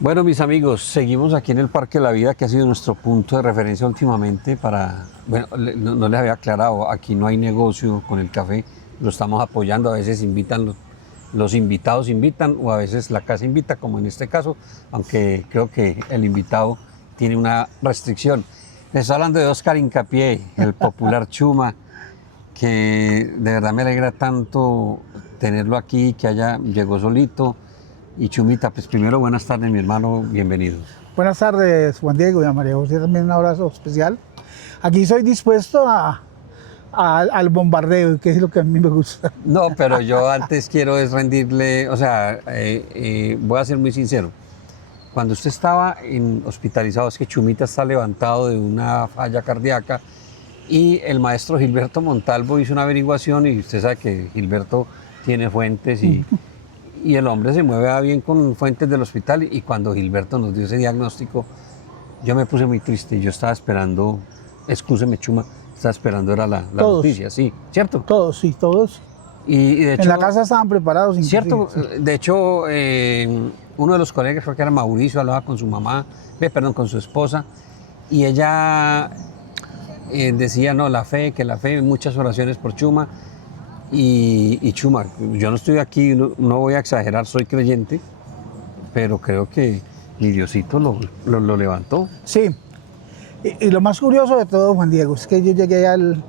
Bueno, mis amigos, seguimos aquí en el Parque de la Vida, que ha sido nuestro punto de referencia últimamente para, bueno, no les había aclarado, aquí no hay negocio con el café, lo estamos apoyando, a veces invitan los invitados invitan o a veces la casa invita, como en este caso, aunque creo que el invitado tiene una restricción. Les estoy hablando de Óscar Hincapié, el popular Chuma, que de verdad me alegra tanto tenerlo aquí, que llegó solito. Y Chumita, pues primero buenas tardes, mi hermano, bienvenido. Buenas tardes, Juan Diego y a María José también un abrazo especial. Aquí soy dispuesto al bombardeo, que es lo que a mí me gusta. No, pero yo antes quiero es rendirle, o sea, voy a ser muy sincero. Cuando usted estaba hospitalizado, es que Chumita está levantado de una falla cardíaca y el maestro Gilberto Montalvo hizo una averiguación y usted sabe que Gilberto tiene fuentes y el hombre se mueve bien con fuentes del hospital y cuando Gilberto nos dio ese diagnóstico, yo me puse muy triste y yo estaba esperando, excúseme Chuma, estaba esperando era la Todos, noticia, sí, ¿cierto? todos, sí, todos. Y de hecho, En la casa estaban preparados. cierto, Sí. de hecho, uno de los colegas, creo que era Mauricio, hablaba con su mamá, perdón, con su esposa, y ella decía, no, que la fe, muchas oraciones por Chuma. Y Chuma, yo no estoy aquí, no voy a exagerar, soy creyente, pero creo que mi Diosito lo levantó. Sí, y lo más curioso de todo, Juan Diego, es que yo llegué al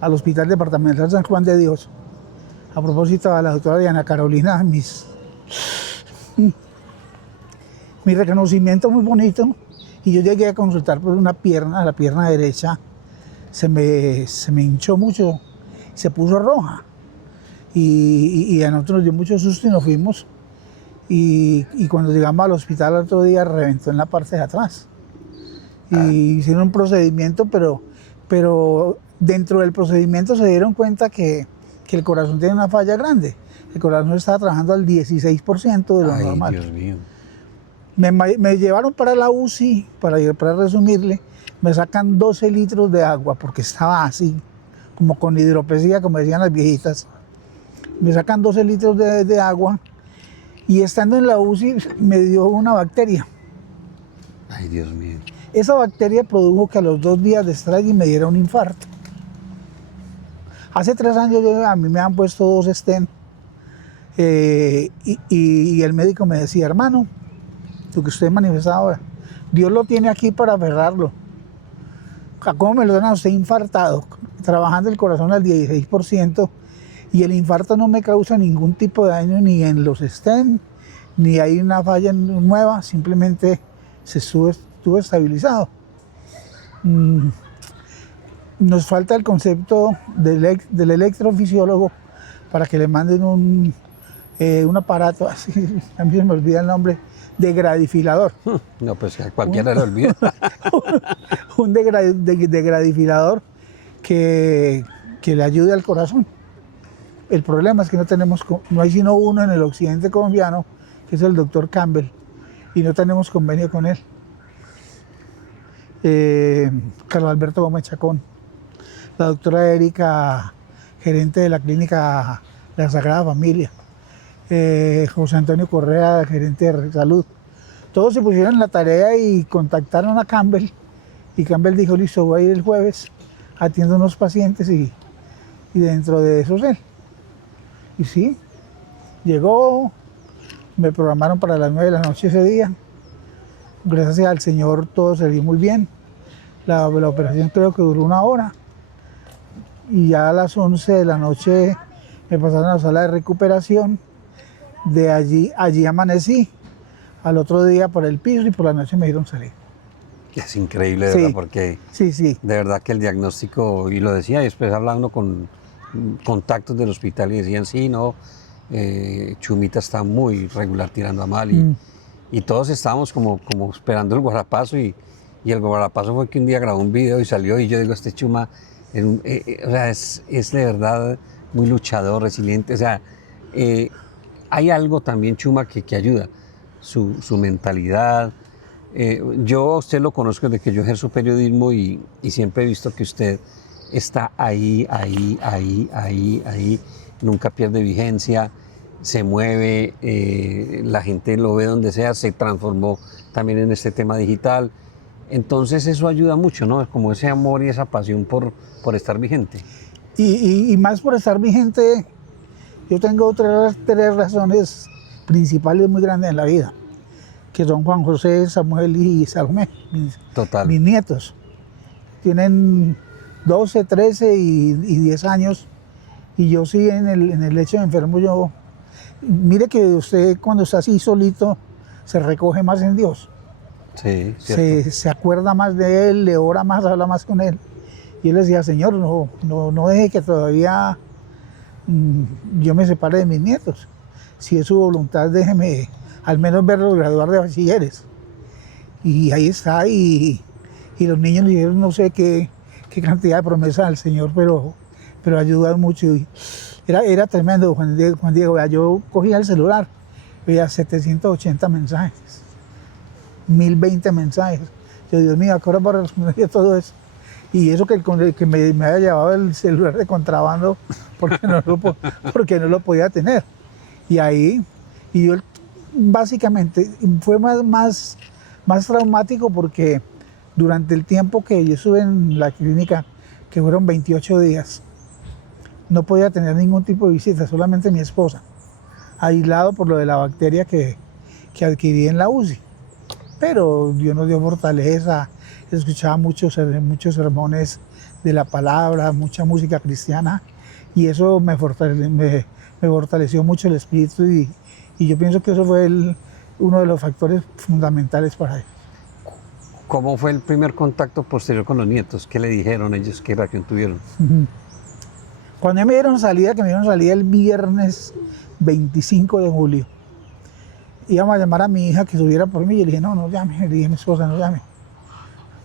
Hospital Departamental San Juan de Dios, a propósito a la doctora Diana Carolina, mi reconocimiento muy bonito, y yo llegué a consultar por una pierna, la pierna derecha, se me hinchó mucho, se puso roja. Y a nosotros nos dio mucho susto y nos fuimos. Y cuando llegamos al hospital el otro día, reventó en la parte de atrás. Y hicieron un procedimiento, pero dentro del procedimiento se dieron cuenta que el corazón tiene una falla grande. El corazón estaba trabajando al 16% de lo normal. Dios mío. Me llevaron para la UCI, para resumirle, me sacan 12 litros de agua, porque estaba así, como con hidropesía, como decían las viejitas. Me sacan 12 litros de agua y estando en la UCI me dio una bacteria. Ay, Dios mío. Esa bacteria produjo que a los 2 días de estar allí me diera un infarto. Hace 3 años a mí me han puesto 2 stents y el médico me decía, hermano, lo que usted manifiesta ahora, Dios lo tiene aquí para aferrarlo. ¿Cómo me lo dan a usted infartado? Trabajando el corazón al 16%. Y el infarto no me causa ningún tipo de daño ni en los stents, ni hay una falla nueva, simplemente estuvo estabilizado. Nos falta el concepto del electrofisiólogo para que le manden un aparato, así, a mí se me olvida el nombre, degradifilador. No, pues a cualquiera le olvida. Un degradifilador que le ayude al corazón. El problema es que no hay sino uno en el occidente colombiano, que es el doctor Campbell, y no tenemos convenio con él. Carlos Alberto Gómez Chacón, la doctora Erika, gerente de la clínica La Sagrada Familia, José Antonio Correa, gerente de salud. Todos se pusieron en la tarea y contactaron a Campbell, y Campbell dijo, listo, voy a ir el jueves, atiendo unos pacientes y dentro de esos él. Y sí, llegó, me programaron para las 9 de la noche ese día. Gracias al Señor todo salió muy bien. La operación creo que duró 1 hora. Y ya a las 11 de la noche me pasaron a la sala de recuperación. De allí amanecí. Al otro día por el piso y por la noche me dieron salir. Es increíble, de Sí, verdad, porque sí. de verdad que el diagnóstico, y lo decía, y después hablando con contactos del hospital y decían, sí, no, Chumita está muy regular tirando a mal y todos estábamos como esperando el guarapazo y el guarapazo fue que un día grabó un video y salió y yo digo, este Chuma o sea, es de verdad muy luchador, resiliente, o sea, hay algo también Chuma que ayuda, su mentalidad. Yo a usted lo conozco desde que yo ejerzo periodismo y siempre he visto que usted está ahí, nunca pierde vigencia. se mueve, la gente lo ve donde sea, se transformó también en este tema digital. Entonces eso ayuda mucho, ¿no? Como ese amor y esa pasión por estar vigente. Y más por estar vigente, yo tengo tres razones principales muy grandes en la vida, que son Juan José, Samuel y Salomé, Total. mis nietos. Tienen 12, 13 y 10 años, y yo sí en el lecho de enfermo, yo... Mire que usted cuando está así solito se recoge más en Dios. Sí, cierto. Se acuerda más de Él, le ora más, habla más con Él. Y él decía, Señor, no deje que todavía yo me separe de mis nietos. Si es su voluntad, déjeme al menos verlos graduar de bachilleres. Y ahí está, y los niños le dieron no sé qué cantidad de promesas al Señor, pero ayudan mucho. Y era tremendo, Juan Diego. Vea, yo cogía el celular, veía 780 mensajes, 1020 mensajes. Yo, Dios mío, ¿a qué hora para responder todo eso? Y eso que me había llevado el celular de contrabando porque no lo podía tener. Y yo básicamente fue más traumático porque durante el tiempo que yo estuve en la clínica, que fueron 28 días, no podía tener ningún tipo de visita, solamente mi esposa, aislado por lo de la bacteria que adquirí en la UCI. Pero Dios nos dio fortaleza, escuchaba muchos sermones de la palabra, mucha música cristiana, y eso me fortaleció mucho el espíritu, y yo pienso que eso fue uno de los factores fundamentales para él. ¿Cómo fue el primer contacto posterior con los nietos? ¿Qué le dijeron ellos? ¿Qué reacción tuvieron? Cuando me dieron salida, el viernes 25 de julio, íbamos a llamar a mi hija que subiera por mí, y le dije, no llame, le dije a mi esposa, no llame,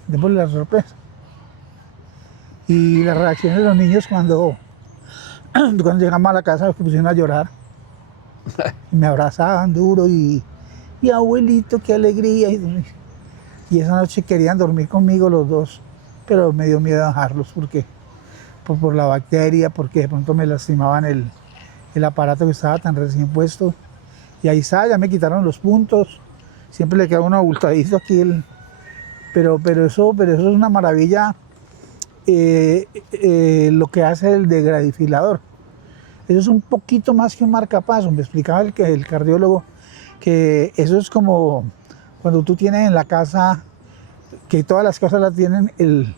démosle la sorpresa. Y las reacciones de los niños cuando llegamos a la casa, se pusieron a llorar, me abrazaban duro, y abuelito, qué alegría. Y esa noche querían dormir conmigo los dos, pero me dio miedo dejarlos porque por la bacteria, porque de pronto me lastimaban el aparato que estaba tan recién puesto. Y ahí está, ya me quitaron los puntos, siempre le queda uno abultadito aquí, pero eso es una maravilla, lo que hace el degradifilador. Eso es un poquito más que un marcapaso. Me explicaba el cardiólogo que eso es como cuando tú tienes en la casa, que todas las casas la tienen el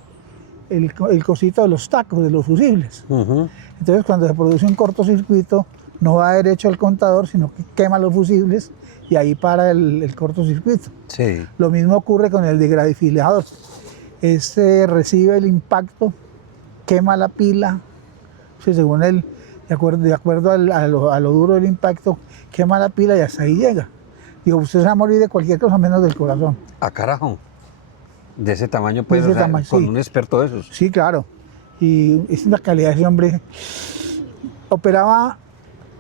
cosito de los tacos, de los fusibles. Entonces cuando se produce un cortocircuito, no va derecho al contador, sino que quema los fusibles y ahí para el cortocircuito. Sí. Lo mismo ocurre con el degradifilador. Este recibe el impacto, quema la pila, según él, de acuerdo a lo duro del impacto, quema la pila y hasta ahí llega. Digo, usted se va a morir de cualquier cosa menos del corazón. Ah, carajo. De ese tamaño, pues, De ese tamaño, con sí. un experto de esos. Sí, claro. Y es una calidad de ese hombre. Operaba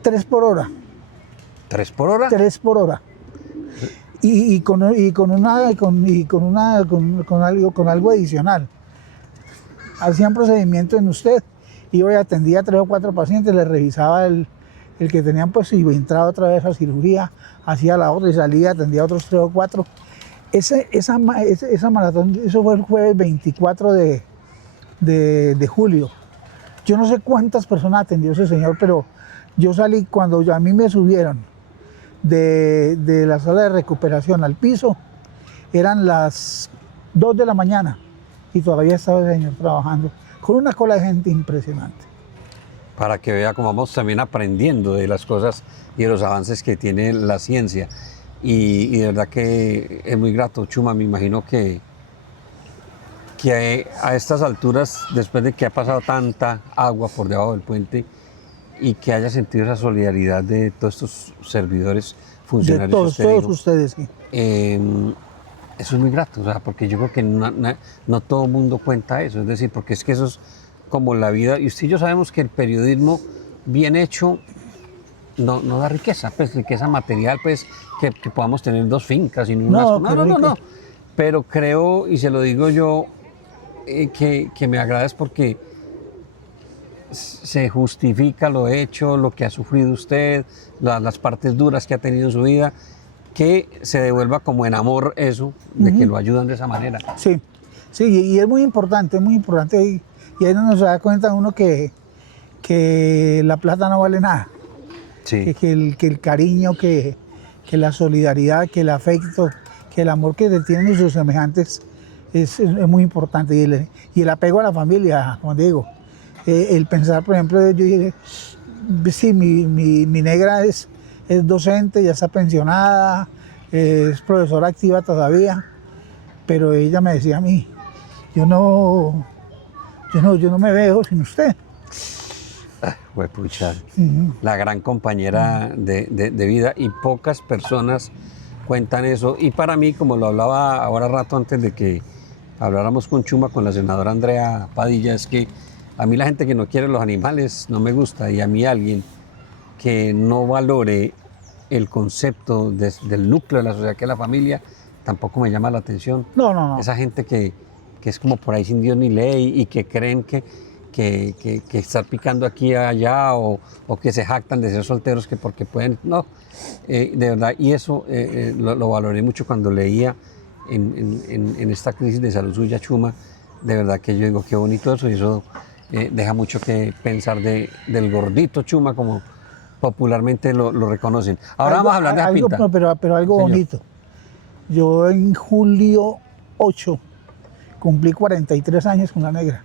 3 por hora. ¿3 por hora? 3 por hora. Y con algo adicional. Hacía un procedimiento en usted, iba y atendía a 3 o 4 pacientes, le revisaba el que tenían, pues, y entraba otra vez a cirugía, hacía la otra y salía, atendía a otros 3 o 4. Esa maratón, eso fue el jueves 24 de julio. Yo no sé cuántas personas atendió ese señor, pero yo salí, cuando a mí me subieron de la sala de recuperación al piso, eran las 2 de la mañana y todavía estaba el señor trabajando con una cola de gente impresionante. Para que vea cómo vamos también aprendiendo de las cosas y de los avances que tiene la ciencia. Y de verdad que es muy grato, Chuma. Me imagino que a estas alturas, después de que ha pasado tanta agua por debajo del puente, y que haya sentido esa solidaridad de todos estos servidores, funcionarios. De todos ustedes, sí. Eso es muy grato, o sea, porque yo creo que no todo el mundo cuenta eso, es decir, porque es que eso es como la vida, y usted y yo sabemos que el periodismo bien hecho no da riqueza, pues riqueza material, pues que podamos tener 2 fincas y no, pero creo, y se lo digo yo, que me agrada es porque se justifica lo hecho, lo que ha sufrido usted, las partes duras que ha tenido en su vida, que se devuelva como en amor eso, de que lo ayudan de esa manera. Sí, sí, y es muy importante, y ahí no se da cuenta uno que la plata no vale nada, Sí. que el cariño, que la solidaridad, que el afecto, que el amor que tienen sus semejantes es muy importante, y el apego a la familia, como digo, el pensar, por ejemplo, yo dije, sí, mi negra es docente, ya está pensionada, es profesora activa todavía, pero ella me decía a mí, yo no me veo sin usted. Huepucha, la gran compañera de vida, y pocas personas cuentan eso. Y para mí, como lo hablaba ahora rato antes de que habláramos con Chuma, con la senadora Andrea Padilla, es que a mí la gente que no quiere los animales no me gusta, y a mí alguien que no valore el concepto del núcleo de la sociedad que es la familia tampoco me llama la atención. No. Esa gente que es como por ahí sin Dios ni ley, y que creen que estar picando aquí y allá, o que se jactan de ser solteros que porque pueden, no, de verdad. Y eso lo valoré mucho cuando leía en esta crisis de salud suya, Chuma. De verdad que yo digo, qué bonito eso, y eso deja mucho que pensar del gordito Chuma, como popularmente lo reconocen. Ahora vamos a hablar de la pinta. No, pero algo Señor. bonito. Yo en julio 8 cumplí 43 años con la negra.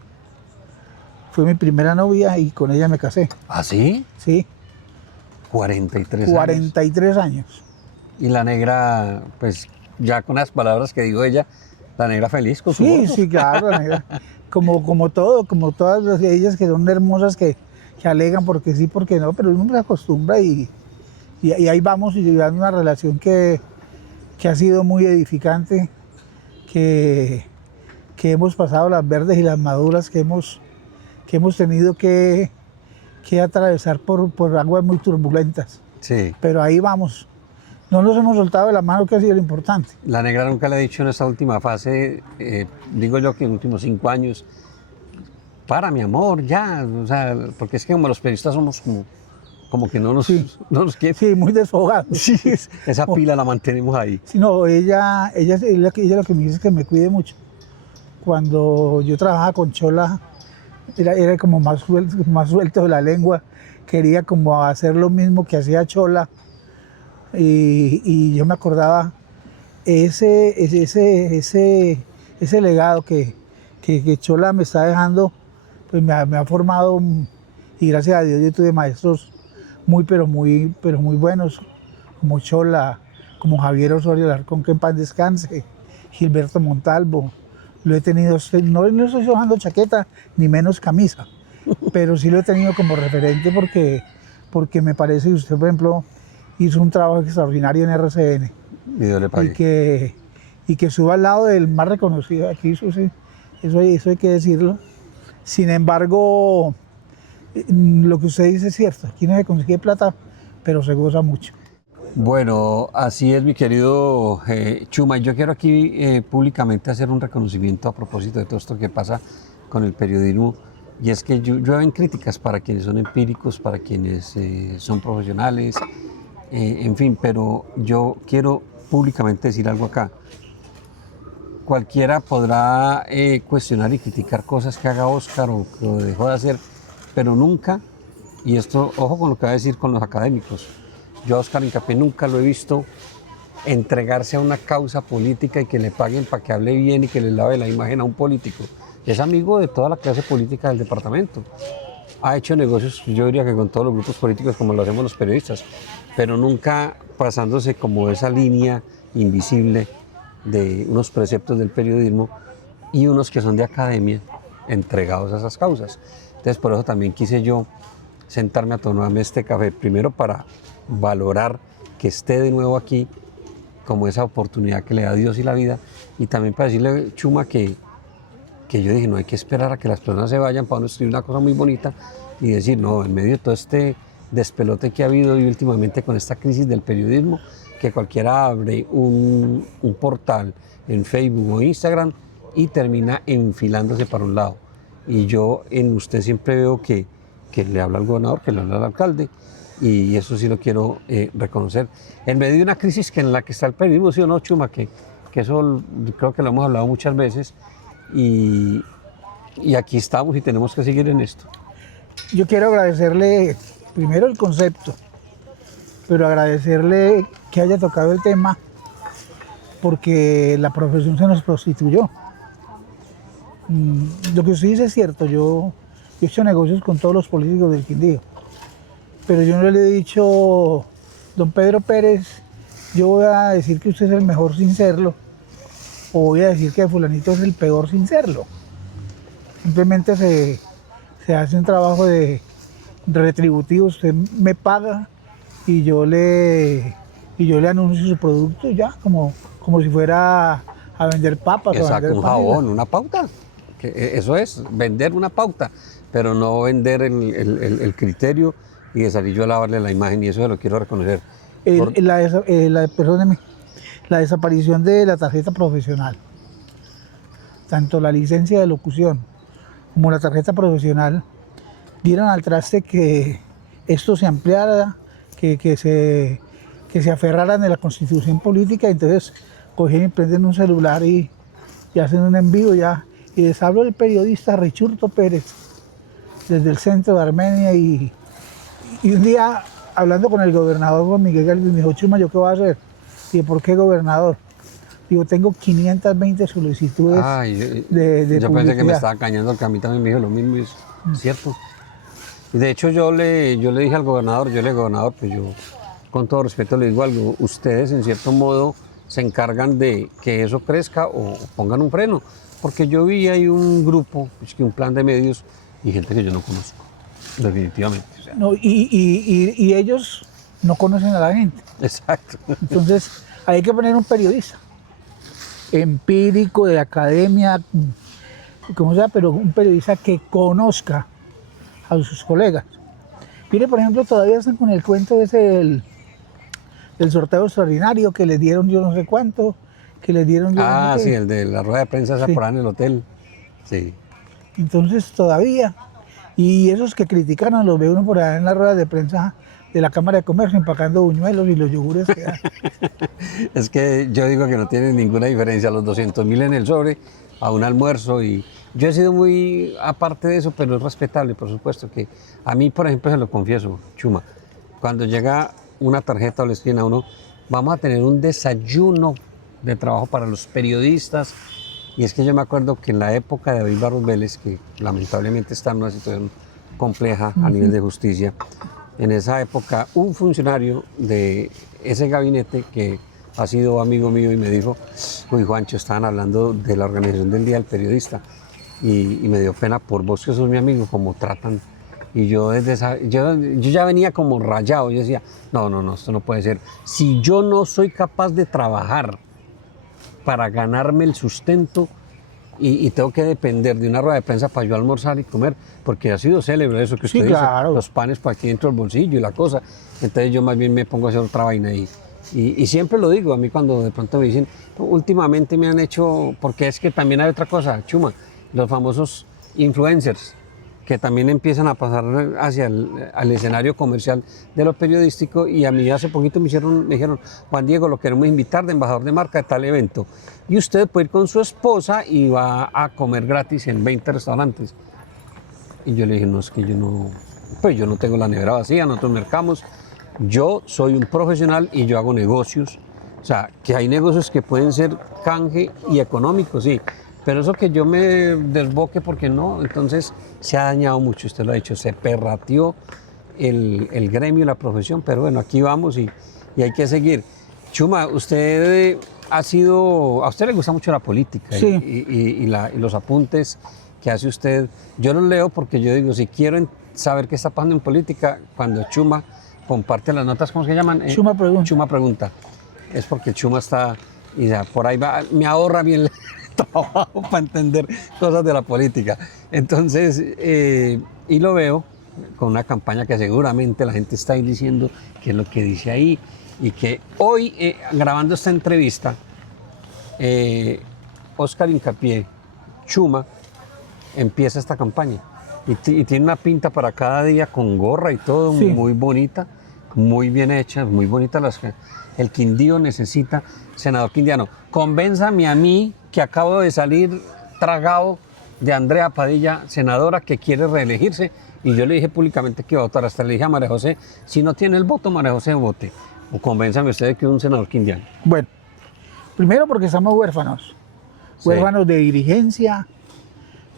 Fue mi primera novia y con ella me casé. ¿Ah, sí? Sí, 43 años. 43 años. Y la negra, pues ya con las palabras que dijo ella, la negra feliz con su gordo. Sí, claro, la negra. Como todas ellas que son hermosas, que alegan porque sí, porque no, pero uno se acostumbra y ahí vamos, y llevando una relación que ha sido muy edificante, que hemos pasado las verdes y las maduras, que hemos tenido que atravesar por aguas muy turbulentas. Sí. Pero ahí vamos. No nos hemos soltado de la mano, que ha sido lo importante. La negra nunca le ha dicho en esta última fase, digo yo que en los últimos 5 años, para mi amor, ya, o sea, porque es que como los periodistas somos como que no nos quieren. Sí, muy desfogados. Sí, esa pila la mantenemos ahí. Sí, no, ella lo que me dice es que me cuide mucho. Cuando yo trabajaba con Chola, era como más suelto de la lengua, quería como hacer lo mismo que hacía Chola, y yo me acordaba ese legado que Chola me está dejando, pues me ha formado, y gracias a Dios yo tuve maestros pero muy buenos, como Chola, como Javier Osorio Alarcón, que en paz descanse, Gilberto Montalvo. Lo he tenido, no estoy usando chaqueta ni menos camisa, pero sí lo he tenido como referente porque me parece que usted, por ejemplo, hizo un trabajo extraordinario en RCN. Y Dios le pague. Y que suba al lado del más reconocido aquí, eso hay que decirlo. Sin embargo, lo que usted dice es cierto, aquí no se consigue plata, pero se goza mucho. Bueno, así es, mi querido Chuma. Yo quiero aquí públicamente hacer un reconocimiento a propósito de todo esto que pasa con el periodismo, y es que llueven críticas para quienes son empíricos, para quienes son profesionales, en fin, pero yo quiero públicamente decir algo acá. Cualquiera podrá cuestionar y criticar cosas que haga Oscar o que dejó de hacer, pero nunca, y esto, ojo con lo que va a decir con los académicos, yo a Oscar Incapié nunca lo he visto entregarse a una causa política y que le paguen para que hable bien y que le lave la imagen a un político. Es amigo de toda la clase política del departamento. Ha hecho negocios, yo diría que con todos los grupos políticos, como lo hacemos los periodistas, pero nunca pasándose como esa línea invisible de unos preceptos del periodismo y unos que son de academia entregados a esas causas. Entonces, por eso también quise yo sentarme a tomarme este café, primero para valorar que esté de nuevo aquí como esa oportunidad que le da Dios y la vida, y también para decirle, Chuma, que yo dije, no hay que esperar a que las personas se vayan para uno escribir una cosa muy bonita y decir, no, en medio de todo este despelote que ha habido y últimamente con esta crisis del periodismo, que cualquiera abre un portal en Facebook o Instagram y termina enfilándose para un lado. Y yo en usted siempre veo que que le habla al gobernador, que le habla al alcalde, y eso sí lo quiero reconocer. En medio de una crisis en la que está el periodismo, ¿sí o no, Chuma? Que eso creo que lo hemos hablado muchas veces, y aquí estamos y tenemos que seguir en esto. Yo quiero agradecerle primero el concepto, pero agradecerle que haya tocado el tema, porque la profesión se nos prostituyó. Lo que usted dice es cierto, yo he hecho negocios con todos los políticos del Quindío, pero yo no le he dicho, don Pedro Pérez, yo voy a decir que usted es el mejor sin serlo, o voy a decir que fulanito es el peor sin serlo. Simplemente se hace un trabajo de retributivo, usted me paga y yo le anuncio su producto ya, como si fuera a vender papas. Exacto, un jabón, una pauta. Eso es, vender una pauta, pero no vender el criterio y de salir yo a lavarle la imagen, y eso se lo quiero reconocer. Perdóneme, la desaparición de la tarjeta profesional, tanto la licencia de locución como la tarjeta profesional, dieron al traste que esto se ampliara, que se aferraran de la constitución política, y entonces cogieron y prenden un celular y hacen un envío ya. Y les hablo del periodista Richurto Pérez, desde el centro de Armenia, y un día, hablando con el gobernador Juan Miguel Galvis, me dijo, Chuma, ¿yo qué voy a hacer? Digo, ¿por qué, gobernador? Digo, tengo 520 solicitudes de yo publicidad. pensé que me estaba cañando, que a mí también me dijo lo mismo, y es cierto. Y de hecho yo le dije al gobernador, gobernador, pues yo con todo respeto le digo algo, ustedes en cierto modo se encargan de que eso crezca o pongan un freno, porque yo vi ahí un grupo, un plan de medios y gente que yo no conozco, definitivamente. O sea. No, y ellos no conocen a la gente. Exacto. Entonces hay que poner un periodista empírico, de academia, como sea, pero un periodista que conozca a sus colegas. Mire, por ejemplo, todavía están con el cuento ese del sorteo extraordinario, que les dieron yo no sé cuánto, que les dieron yo no sé Sí, qué. el de la rueda de prensa esa por ahí en el hotel. Sí. Entonces todavía, y esos que criticaron los ve uno por allá en la rueda de prensa de la Cámara de Comercio empacando buñuelos y los yogures que dan. Es que yo digo que no tiene ninguna diferencia los 200.000 en el sobre a un almuerzo, y yo he sido muy aparte de eso, pero es respetable, por supuesto, que a mí, por ejemplo, se lo confieso, Chuma, cuando llega una tarjeta o le escriben a uno, vamos a tener un desayuno de trabajo para los periodistas, y es que yo me acuerdo que en la época de David Barros Vélez, que lamentablemente está en una situación compleja a nivel de justicia, en esa época un funcionario de ese gabinete que ha sido amigo mío y me dijo, uy, Juancho, estaban hablando de la organización del Día del Periodista, y me dio pena por vos que sos mi amigo, como tratan. Y yo yo ya venía como rayado, yo decía, no, esto no puede ser. Si yo no soy capaz de trabajar para ganarme el sustento y tengo que depender de una rueda de prensa para yo almorzar y comer, porque ha sido célebre eso que usted Sí, dice, claro. los panes para aquí dentro del bolsillo y la cosa. Entonces yo más bien me pongo a hacer otra vaina ahí. Y siempre lo digo, a mí cuando de pronto me dicen, últimamente me han hecho, porque es que también hay otra cosa, Chuma, los famosos influencers, que también empiezan a pasar hacia al escenario comercial de lo periodístico, y a mí hace poquito me dijeron, Juan Diego, lo queremos invitar de embajador de marca de tal evento, y usted puede ir con su esposa y va a comer gratis en 20 restaurantes. Y yo le dije, no, es que yo no tengo la nevera vacía, nosotros mercamos, yo soy un profesional y yo hago negocios, o sea, que hay negocios que pueden ser canje y económicos, sí, pero eso que yo me desboque, porque no, entonces se ha dañado mucho, usted lo ha dicho, se perrateó el gremio, la profesión, pero bueno, aquí vamos y hay que seguir. Chuma, usted a usted le gusta mucho la política, Sí. y los apuntes que hace usted, yo los leo porque yo digo, si quiero saber qué está pasando en política, cuando Chuma comparte las notas, ¿cómo se llaman? Chuma Pregunta. Chuma Pregunta. Es porque Chuma está, y ya, por ahí va, me ahorra bien el trabajo para entender cosas de la política. Entonces, y lo veo con una campaña que seguramente la gente está ahí diciendo que es lo que dice ahí, y que hoy, grabando esta entrevista, Óscar Hincapié, Chuma, empieza esta campaña. Y tiene una pinta para cada día con gorra y todo, Sí. muy bonita, muy bien hecha, muy bonita. El Quindío necesita, senador quindiano, convénzame a mí que acabo de salir tragado de Andrea Padilla, senadora que quiere reelegirse, y yo le dije públicamente que iba a votar. Hasta le dije a María José, si no tiene el voto, María José, vote. O convénzame usted de que es un senador quindiano. Bueno, primero porque estamos huérfanos. Sí. Huérfanos de dirigencia,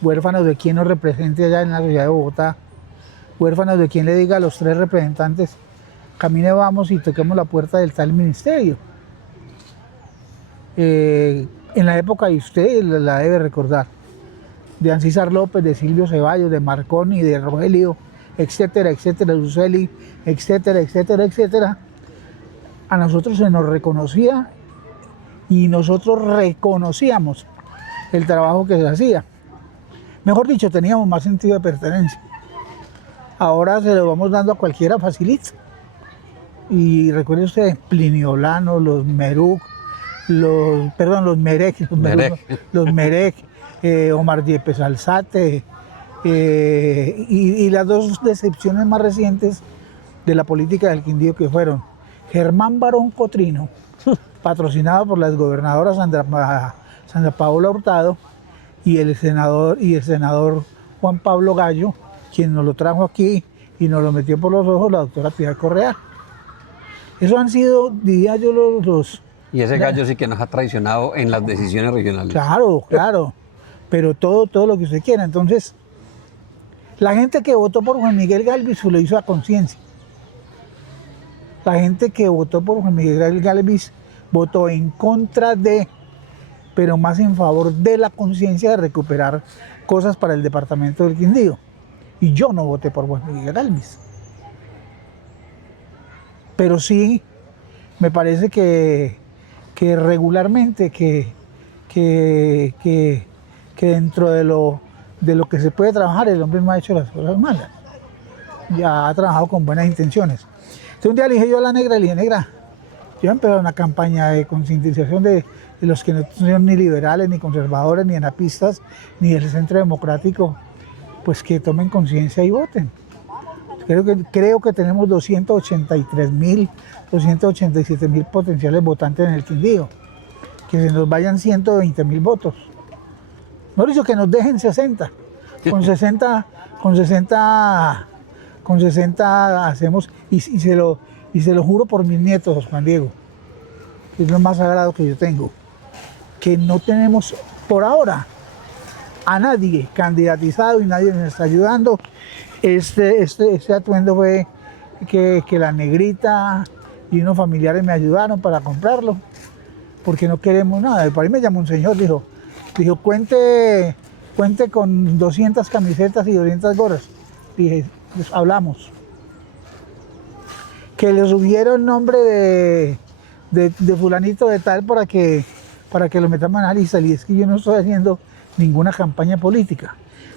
huérfanos de quien nos represente allá en la ciudad de Bogotá, huérfanos de quien le diga a los 3 representantes, camine, vamos y toquemos la puerta del tal ministerio. En la época, y usted la debe recordar, de Ancísar López, de Silvio Ceballos, de Marconi, de Rogelio, etcétera, etcétera, de Uceli, etcétera, etcétera, etcétera, a nosotros se nos reconocía y nosotros reconocíamos el trabajo que se hacía. Mejor dicho, teníamos más sentido de pertenencia. Ahora se lo vamos dando a cualquiera facilito. Y recuerde usted, Plinio Olano, los Meruk, los Merek, los Merek, Omar Yepes Alzate, y las 2 decepciones más recientes de la política del Quindío, que fueron Germán Barón Cotrino, patrocinado por la exgobernadora Sandra Paola Hurtado, y el senador Juan Pablo Gallo, quien nos lo trajo aquí y nos lo metió por los ojos, la doctora Piedad Correa. Esos han sido, diría yo, los... Y ese gallo sí que nos ha traicionado en las decisiones regionales. Claro, claro, pero todo lo que usted quiera. Entonces, la gente que votó por Juan Miguel Gálvez lo hizo a conciencia. La gente que votó por Juan Miguel Gálvez votó en contra de, pero más en favor de la conciencia de recuperar cosas para el departamento del Quindío. Y yo no voté por Juan Miguel Gálvez. Pero sí, me parece que regularmente, que dentro de lo que se puede trabajar, el hombre no ha hecho las cosas malas. Ya ha trabajado con buenas intenciones. Entonces un día le dije yo a la negra, le dije, negra, yo he empezado una campaña de concientización de los que no son ni liberales, ni conservadores, ni anapistas, ni del centro democrático, pues que tomen conciencia y voten. Creo que tenemos 283.000, 287.000 potenciales votantes en el Quindío. Que se nos vayan 120.000 votos. No dicho que nos dejen 60. Con 60 hacemos, y se lo juro por mis nietos, Juan Diego, que es lo más sagrado que yo tengo, que no tenemos por ahora a nadie candidatizado y nadie nos está ayudando. Este atuendo fue que la negrita y unos familiares me ayudaron para comprarlo, porque no queremos nada. Por ahí me llamó un señor, dijo, cuente con 200 camisetas y 200 gorras. Dije, pues hablamos. Que le subieron el nombre de fulanito de tal para que lo metamos en la lista. Y es que yo no estoy haciendo ninguna campaña política.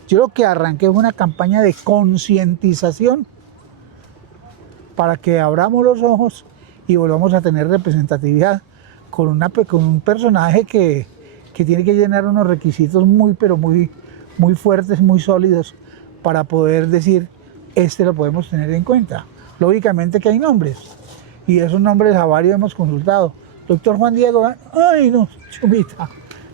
Yo lo que arranqué es una campaña de concientización para que abramos los ojos y volvamos a tener representatividad con un personaje que tiene que llenar unos requisitos muy fuertes, muy sólidos, para poder decir, lo podemos tener en cuenta. Lógicamente que hay nombres, y esos nombres a varios hemos consultado. Doctor Juan Diego, ay no, Chumita,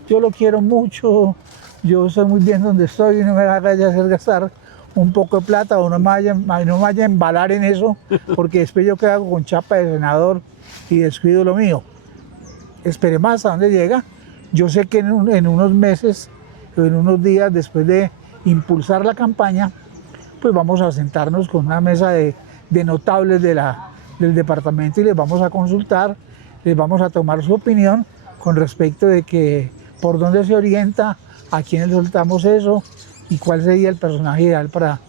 yo lo quiero mucho, yo soy muy bien donde estoy y no me vaya a hacer gastar un poco de plata o no me vaya a embalar en eso, porque después yo quedo con chapa de senador y descuido lo mío. Espere más a dónde llega. Yo sé que en unos meses o en unos días después de impulsar la campaña, pues vamos a sentarnos con una mesa de notables del departamento y les vamos a consultar, les vamos a tomar su opinión con respecto de que por dónde se orienta, a quién le soltamos eso y cuál sería el personaje ideal para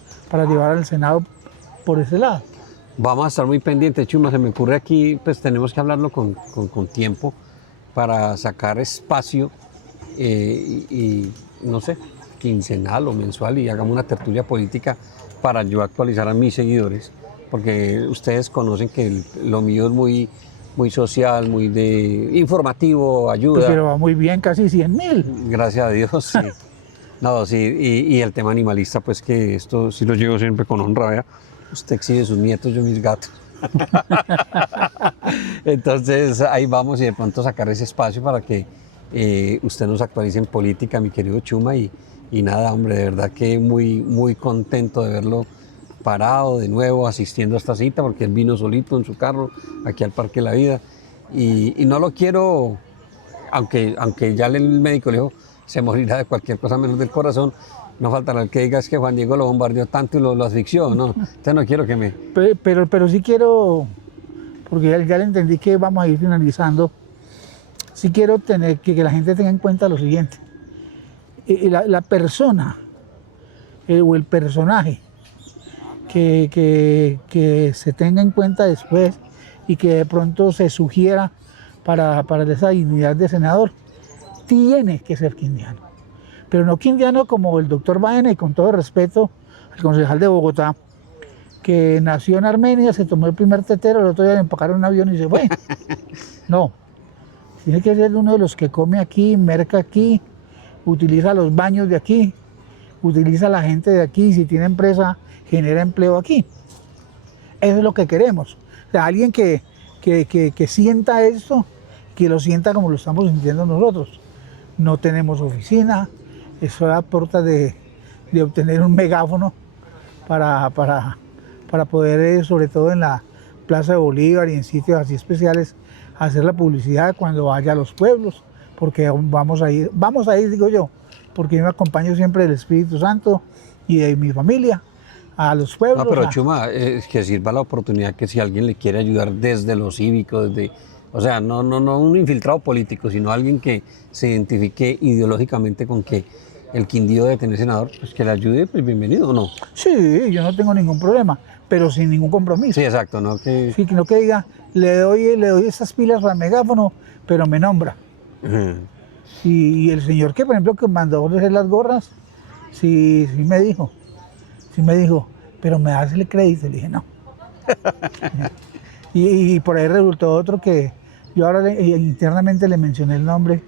llevar al Senado por ese lado. Vamos a estar muy pendientes, Chuma. Se me ocurre aquí, pues tenemos que hablarlo con tiempo para sacar espacio y no sé, quincenal o mensual, y hagamos una tertulia política para yo actualizar a mis seguidores, porque ustedes conocen que lo mío es muy social, muy de informativo, ayuda. Pero va muy bien, casi 100.000. Gracias a Dios, sí. No, sí, y el tema animalista, pues que esto sí lo llevo siempre con honra, vea. Usted exhibe sus nietos, yo mis gatos. Entonces ahí vamos y de pronto sacar ese espacio para que usted nos actualice en política, mi querido Chuma, y nada, hombre, de verdad que muy, muy contento de verlo parado de nuevo, asistiendo a esta cita, porque él vino solito en su carro aquí al Parque La Vida, y no lo quiero, aunque ya el médico le dijo, se morirá de cualquier cosa menos del corazón, no faltará el que diga es que Juan Diego lo bombardeó tanto y lo asfixió, ¿no? Entonces no quiero que me... Pero sí quiero, porque ya le entendí que vamos a ir finalizando, sí quiero tener que la gente tenga en cuenta lo siguiente. La persona o el personaje que se tenga en cuenta después y que de pronto se sugiera para esa dignidad de senador, tiene que ser quindiano. Pero no quindiano como el doctor Baena, y con todo respeto al concejal de Bogotá, que nació en Armenia, se tomó el primer tetero, el otro día le empacaron un avión y se fue. No, tiene que ser uno de los que come aquí, merca aquí, utiliza los baños de aquí, utiliza la gente de aquí, si tiene empresa, genera empleo aquí. Eso es lo que queremos. O sea, alguien que sienta esto, que lo sienta como lo estamos sintiendo nosotros. No tenemos oficina, eso aporta de obtener un megáfono para poder, sobre todo en la Plaza de Bolívar y en sitios así especiales, hacer la publicidad cuando vaya a los pueblos, porque vamos a ir, digo yo, porque yo me acompaño siempre del Espíritu Santo y de mi familia a los pueblos. No, pero Chuma, que sirva la oportunidad que si alguien le quiere ayudar desde lo cívico, o sea, no un infiltrado político, sino alguien que se identifique ideológicamente con que el Quindío debe tener senador, pues que le ayude, pues bienvenido, ¿o no? Sí, yo no tengo ningún problema, pero sin ningún compromiso. Sí, exacto, ¿no? Que... Sí, no que diga, le doy esas pilas al megáfono, pero me nombra. Y el señor que, por ejemplo, que mandó a hacer las gorras, sí me dijo, pero me das el crédito. Le dije, no. y por ahí resultó otro que yo ahora internamente le mencioné el nombre,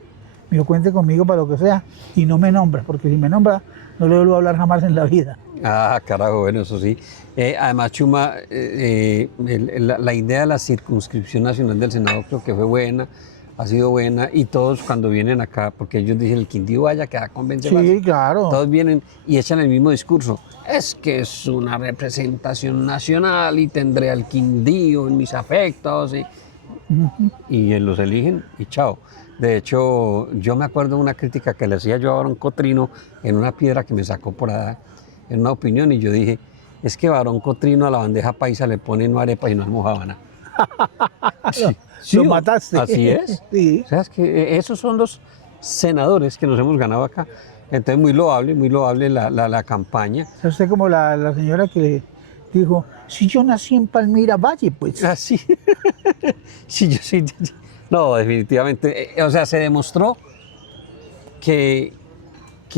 me dijo, cuente conmigo para lo que sea, y no me nombra, porque si me nombra, no le vuelvo a hablar jamás en la vida. Ah, carajo, bueno, eso sí. Además, Chuma, la idea de la circunscripción nacional del Senado creo que fue buena, ha sido buena, y todos cuando vienen acá, porque ellos dicen el Quindío vaya, que convence más. Sí, claro. Todos vienen y echan el mismo discurso. Es que es una representación nacional y tendré al Quindío en mis afectos. Y los eligen y chao. De hecho, yo me acuerdo de una crítica que le hacía yo a Barón Cotrino en una piedra que me sacó por allá, en una opinión, y yo dije, es que Barón Cotrino a la bandeja paisa le pone no arepa y no almojábana. Sí, lo mataste. Así es. Sí. O sea, es que esos son los senadores que nos hemos ganado acá. Entonces, muy loable la campaña. O sea, usted como la señora que dijo, si yo nací en Palmira Valle, pues. Así. Sí, yo sí. No, definitivamente. O sea, se demostró que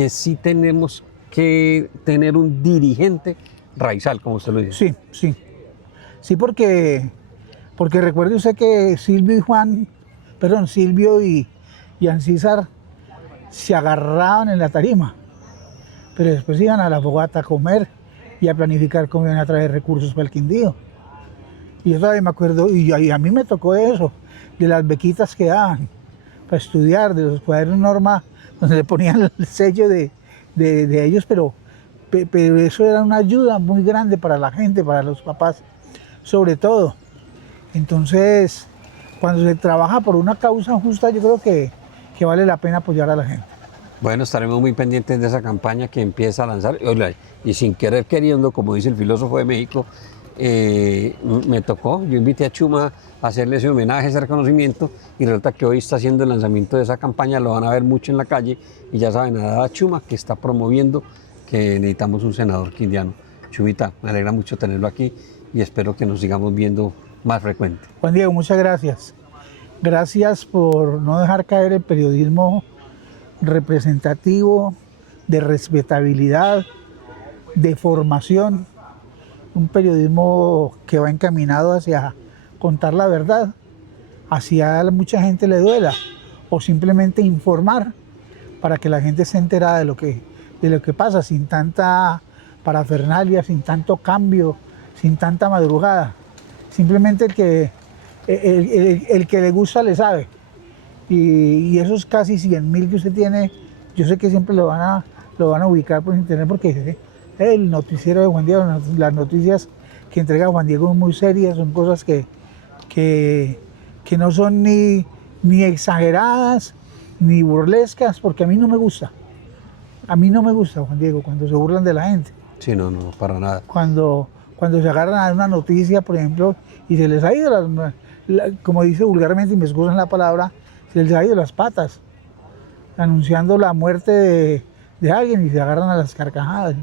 sí tenemos que tener un dirigente raizal, como usted lo dice. Sí. Sí, porque recuerde usted que Silvio y Ancísar se agarraban en la tarima, pero después iban a la fogata a comer y a planificar cómo iban a traer recursos para el Quindío. Y yo todavía me acuerdo, y a mí me tocó eso, de las bequitas que daban para estudiar, de los cuadernos norma, donde le ponían el sello de ellos, pero eso era una ayuda muy grande para la gente, para los papás, sobre todo. Entonces, cuando se trabaja por una causa justa, yo creo que vale la pena apoyar a la gente. Bueno, estaremos muy pendientes de esa campaña que empieza a lanzar. Y sin querer queriendo, como dice el filósofo de México, me tocó, yo invité a Chuma a hacerle ese homenaje, ese reconocimiento, y resulta que hoy está haciendo el lanzamiento de esa campaña, lo van a ver mucho en la calle, y ya saben, a Chuma que está promoviendo que necesitamos un senador quindiano. Chumita, me alegra mucho tenerlo aquí y espero que nos sigamos viendo más frecuente. Juan Diego, muchas gracias. Gracias por no dejar caer el periodismo representativo, de respetabilidad, de formación, un periodismo que va encaminado hacia contar la verdad, hacia a mucha gente le duela, o simplemente informar para que la gente esté enterada de lo que de lo que pasa, sin tanta parafernalia, sin tanto cambio, sin tanta madrugada. Simplemente el que le gusta le sabe. Y esos casi 100.000 que usted tiene, yo sé que siempre lo van a ubicar por internet, porque el noticiero de Juan Diego, las noticias que entrega Juan Diego son muy serias, son cosas que no son ni exageradas, ni burlescas, porque a mí no me gusta. A mí no me gusta, Juan Diego, cuando se burlan de la gente. Sí, no, no, para nada. Cuando se agarran a una noticia, por ejemplo, y se les ha ido, como dice vulgarmente, y me excusan la palabra, se les ha ido las patas, anunciando la muerte de alguien y se agarran a las carcajadas.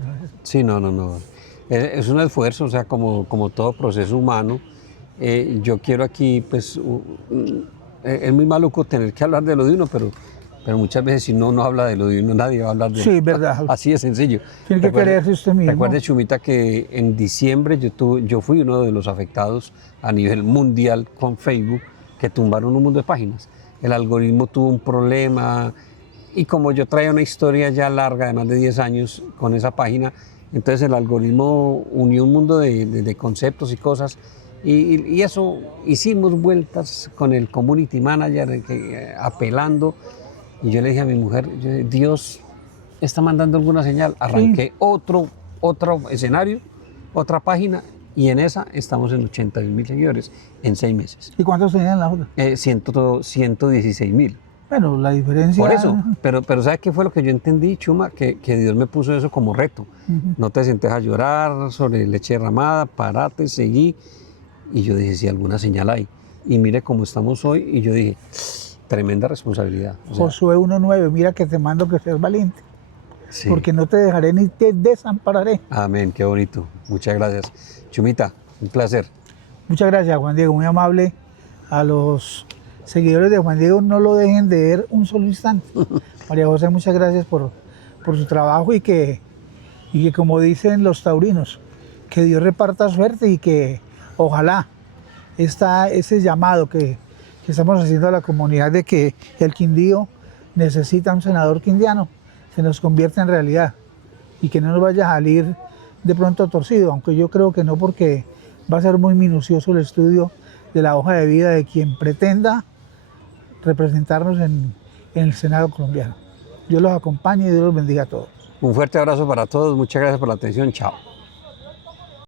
Sí, no, no, no. Es un esfuerzo, o sea, como todo proceso humano. Yo quiero aquí, pues, es muy maluco tener que hablar de lo de uno, pero muchas veces si no habla de lo de uno, nadie va a hablar de Sí, verdad. Así de sencillo. Tiene que quererse usted mismo. Recuerde, Chumita, que en diciembre yo fui uno de los afectados a nivel mundial con Facebook, que tumbaron un mundo de páginas. El algoritmo tuvo un problema y como yo traía una historia ya larga de más de 10 años con esa página, entonces el algoritmo unió un mundo de conceptos y cosas y eso, hicimos vueltas con el community manager apelando y yo le dije a mi mujer, Dios está mandando alguna señal, arranqué otro escenario, otra página y en esa estamos en 81.000 seguidores en 6 meses. ¿Y cuántos tenían en la otra? 116.000. Bueno, la diferencia... Por eso, pero ¿sabes qué fue lo que yo entendí, Chuma? Que Dios me puso eso como reto. No te sientes a llorar sobre leche derramada, parate, seguí. Y yo dije, si alguna señal hay. Y mire cómo estamos hoy. Y yo dije, tremenda responsabilidad. O sea, Josué 1:9, mira que te mando que seas valiente. sí. Porque no te dejaré ni te desampararé. Amén, qué bonito. Muchas gracias. Chumita, un placer. Muchas gracias, Juan Diego, muy amable. A los seguidores de Juan Diego, no lo dejen de ver un solo instante. María José, muchas gracias por su trabajo y que como dicen los taurinos, que Dios reparta suerte y que ojalá ese llamado que estamos haciendo a la comunidad de que el Quindío necesita un senador quindiano, se nos convierta en realidad y que no nos vaya a salir de pronto torcido, aunque yo creo que no, porque va a ser muy minucioso el estudio de la hoja de vida de quien pretenda representarnos en el Senado colombiano. Dios los acompañe y Dios los bendiga a todos. Un fuerte abrazo para todos. Muchas gracias por la atención. Chao.